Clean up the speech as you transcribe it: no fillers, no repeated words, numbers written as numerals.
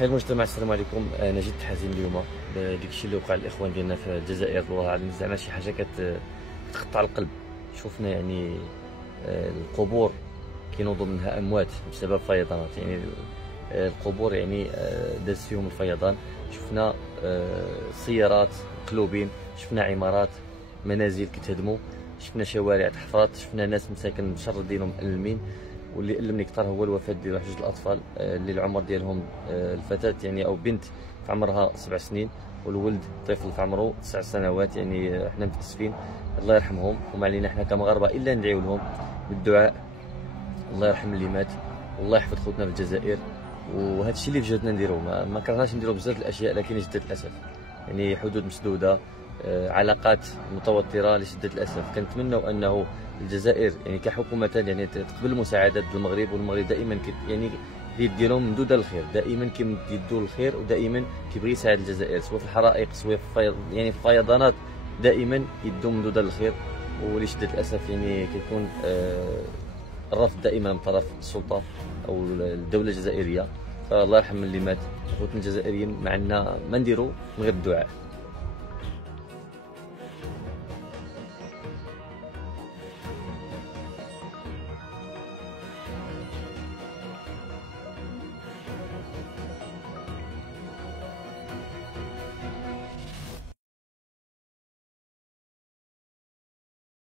خير المجتمع، السلام عليكم. انا جد حزين اليوم بداكشي اللي وقع للاخوان ديالنا في الجزائر. والله العظيم زعما شي حاجه كتقطع القلب. شفنا يعني القبور كينوضوا منها اموات بسبب فيضانات. يعني القبور يعني داز فيهم الفيضان. شفنا سيارات مقلوبين، شفنا عمارات، منازل كتهدموا، شفنا شوارع تحفرات، شفنا ناس مساكن مشردين ومألمين. واللي ألمني كثر هو الوفاة ديال واحد جوج الاطفال اللي العمر ديالهم الفتاة يعني او بنت في عمرها 7 سنين، والولد طفل في عمره 9 سنوات. يعني حنا متاسفين، الله يرحمهم. وما علينا حنا كمغاربه الا ندعيو لهم بالدعاء، الله يرحم اللي مات والله يحفظ خوتنا في الجزائر. وهذا الشيء اللي في جهدنا نديرو. ما كرهناش نديرو بزاف الاشياء، لكن لشده الاسف يعني حدود مسدوده، علاقات متوتره لشده الاسف. كنتمنوا انه الجزائر يعني كحكومه يعني تقبل المساعدات المغرب، والمغرب دائما يعني اليد ديالهم ممدوده للخير، دائما كيمد يدو للخير، ودائما كيبغي يساعد الجزائر سواء في الحرائق سواء في يعني في الفيضانات، دائما يدو ممدوده للخير. ولشده الاسف يعني كيكون الرفض دائما من طرف السلطه او الدوله الجزائريه. فالله يرحم اللي مات خوتنا الجزائريين، ما عندنا ما نديرو من غير الدعاء.